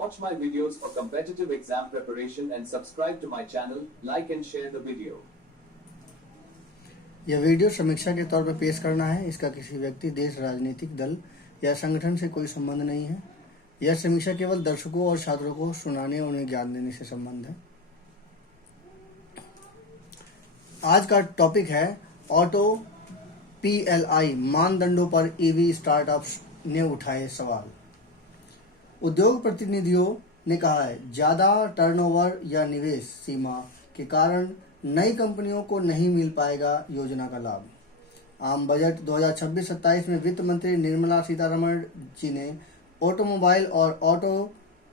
Watch my videos for competitive exam preparation and subscribe to my channel, like and share the video. यह video समीक्षा के तौर पर पेश करना है। इसका किसी व्यक्ति, देश, राजनीतिक दल या संगठन से कोई संबंध नहीं है। यह समीक्षा केवल दर्शकों और छात्रों को सुनाने और उन्हें ज्ञान देने से संबंध है। आज का टॉपिक है ऑटो PLI मानदंडों पर ईवी स्टार्टअप्स ने उठाए सवाल। उद्योग प्रतिनिधियों ने कहा है, ज्यादा टर्नओवर या निवेश सीमा के कारण नई कंपनियों को नहीं मिल पाएगा योजना का लाभ। आम बजट 2026-27 में वित्त मंत्री निर्मला सीतारमण जी ने ऑटोमोबाइल और ऑटो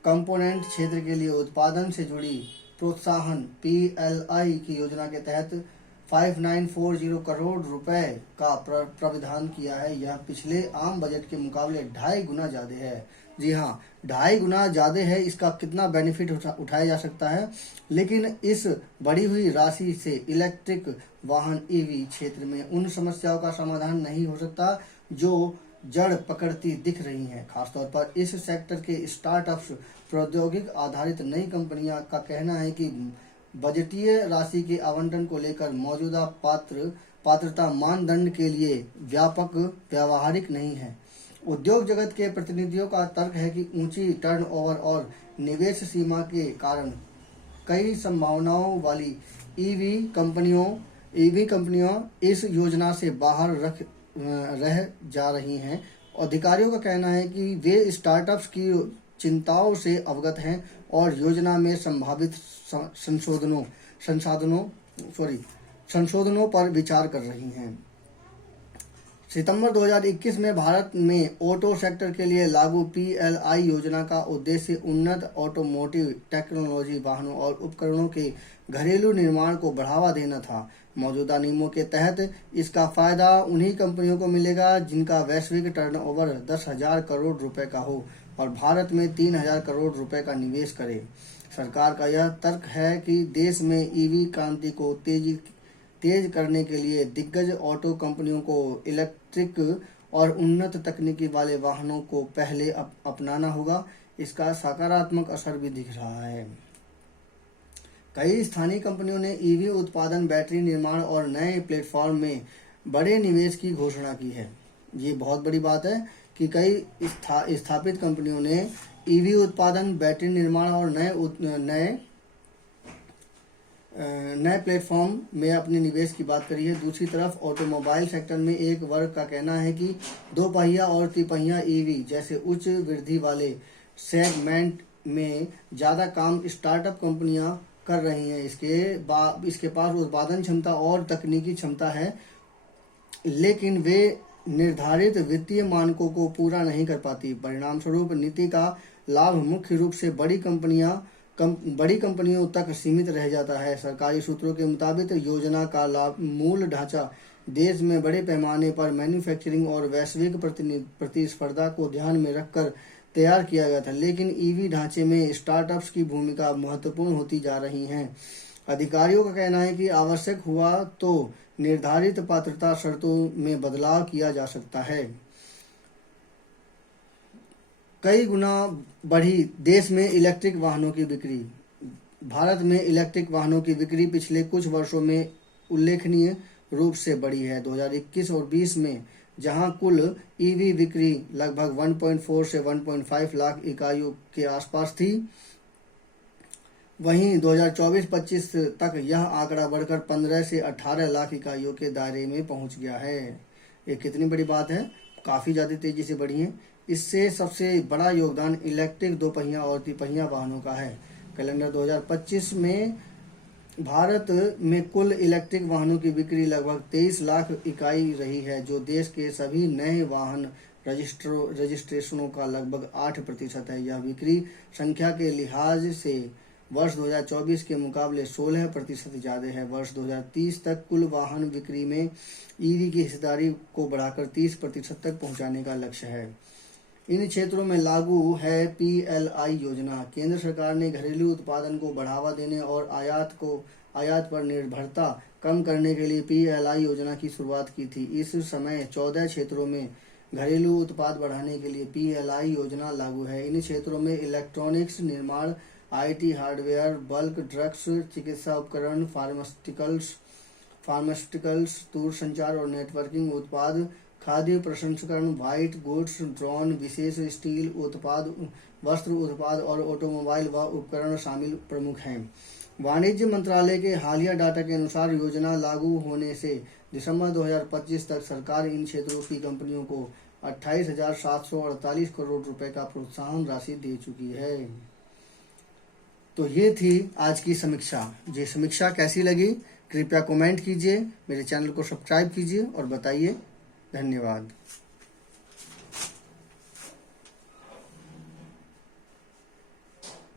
कंपोनेंट क्षेत्र के लिए उत्पादन से जुड़ी प्रोत्साहन PLI की योजना के तहत 5940 करोड़ रुपए का प्रावधान किया है। यह पिछले आम बजट के मुकाबले 2.5 गुना ज्यादा है। जी हाँ, 2.5 गुना ज्यादा है। इसका कितना बेनिफिट उठाया जा सकता है, लेकिन इस बढ़ी हुई राशि से इलेक्ट्रिक वाहन EV क्षेत्र में उन समस्याओं का समाधान नहीं हो सकता जो जड़ पकड़ती दिख रही हैं। खासतौर पर इस सेक्टर के स्टार्टअप्स, प्रौद्योगिक आधारित नई कंपनियां का कहना है कि बजटीय राशि के आवंटन को लेकर मौजूदा पात्रता मानदंड के लिए व्यावहारिक नहीं है। उद्योग जगत के प्रतिनिधियों का तर्क है कि ऊंची टर्नओवर और निवेश सीमा के कारण कई संभावनाओं वाली ईवी कंपनियों इस योजना से बाहर रह जा रही हैं। अधिकारियों का कहना है कि वे स्टार्टअप्स की चिंताओं से अवगत हैं और योजना में संभावित संशोधनों पर विचार कर रही हैं। सितंबर 2021 में भारत में ऑटो सेक्टर के लिए लागू PLI योजना का उद्देश्य उन्नत ऑटोमोटिव टेक्नोलॉजी वाहनों और उपकरणों के घरेलू निर्माण को बढ़ावा देना था। मौजूदा नियमों के तहत इसका फायदा उन्हीं कंपनियों को मिलेगा जिनका वैश्विक टर्नओवर 10,000 करोड़ रुपए का हो और भारत में 3,000 करोड़ रुपए का निवेश करे। सरकार का यह तर्क है कि देश में EV क्रांति को तेज करने के लिए दिग्गज ऑटो कंपनियों को इलेक्ट्रिक और उन्नत तकनीकी वाले वाहनों को पहले अपनाना होगा। इसका सकारात्मक असर भी दिख रहा है। कई स्थानीय कंपनियों ने EV उत्पादन, बैटरी निर्माण और नए प्लेटफॉर्म में बड़े निवेश की घोषणा की है। ये बहुत बड़ी बात है कि कई स्थापित कंपनियों ने EV उत्पादन, बैटरी निर्माण और नए प्लेटफॉर्म में अपने निवेश की बात करी है। दूसरी तरफ ऑटोमोबाइल सेक्टर में एक वर्ग का कहना है कि 2 पहिया और 3 पहिया EV जैसे उच्च वृद्धि वाले सेगमेंट में ज़्यादा काम स्टार्टअप कंपनियां कर रही हैं। इसके पास उत्पादन क्षमता और तकनीकी क्षमता है, लेकिन वे निर्धारित वित्तीय मानकों को पूरा नहीं कर पाती। परिणाम स्वरूप नीति का लाभ मुख्य रूप से बड़ी कंपनियों तक सीमित रह जाता है। सरकारी सूत्रों के मुताबिक योजना का लाभ मूल ढांचा देश में बड़े पैमाने पर मैन्युफैक्चरिंग और वैश्विक प्रतिस्पर्धा को ध्यान में रखकर तैयार किया गया था, लेकिन EV ढांचे में स्टार्टअप्स की भूमिका महत्वपूर्ण होती जा रही है। अधिकारियों का कहना है कि आवश्यक हुआ तो निर्धारित पात्रता शर्तों में बदलाव किया जा सकता है। कई गुना बढ़ी देश में इलेक्ट्रिक वाहनों की बिक्री। भारत में इलेक्ट्रिक वाहनों की बिक्री पिछले कुछ वर्षों में उल्लेखनीय रूप से बढ़ी है। 2021 और 20 में जहां कुल EV बिक्री लगभग 1.4 से 1.5 लाख इकाइयों के आसपास थी, वहीं 2024-25 तक यह आंकड़ा बढ़कर 15 से 18 लाख इकाइयों के दायरे में पहुंच गया है। ये कितनी बड़ी बात है, काफ़ी ज़्यादा तेज़ी से बढ़ी है। इससे सबसे बड़ा योगदान इलेक्ट्रिक 2 पहिया और 3 पहिया वाहनों का है। कैलेंडर 2025 में भारत में कुल इलेक्ट्रिक वाहनों की बिक्री लगभग 23 लाख इकाई रही है, जो देश के सभी नए वाहन रजिस्ट्रेशनों का लगभग 8% है। यह बिक्री संख्या के लिहाज से वर्ष 2024 के मुकाबले 16% ज़्यादा है। वर्ष 2030 तक कुल वाहन बिक्री में EV की हिस्सेदारी को बढ़ाकर 30% तक पहुंचाने का लक्ष्य है। इन क्षेत्रों में लागू है PLI योजना। केंद्र सरकार ने घरेलू उत्पादन को बढ़ावा देने और आयात पर निर्भरता कम करने के लिए PLI योजना की शुरुआत की थी। इस समय 14 क्षेत्रों में घरेलू उत्पाद बढ़ाने के लिए पीएलआई योजना लागू है। इन क्षेत्रों में इलेक्ट्रॉनिक्स, निर्माण, आईटी, हार्डवेयर, बल्क ड्रग्स, चिकित्सा उपकरण, फार्मास्यूटिकल्स, दूरसंचार और नेटवर्किंग उत्पाद, खाद्य प्रसंस्करण, व्हाइट गुड्स, ड्रोन, विशेष स्टील उत्पाद, वस्त्र उत्पाद और ऑटोमोबाइल व उपकरण शामिल प्रमुख हैं। वाणिज्य मंत्रालय के हालिया डाटा के अनुसार योजना लागू होने से दिसंबर 2025 तक सरकार इन क्षेत्रों की कंपनियों को 28,748 करोड़ रुपए का प्रोत्साहन राशि दे चुकी है। तो ये थी आज की समीक्षा। ये समीक्षा कैसी लगी कृपया कमेंट कीजिए, मेरे चैनल को सब्सक्राइब कीजिए और बताइए। धन्यवाद।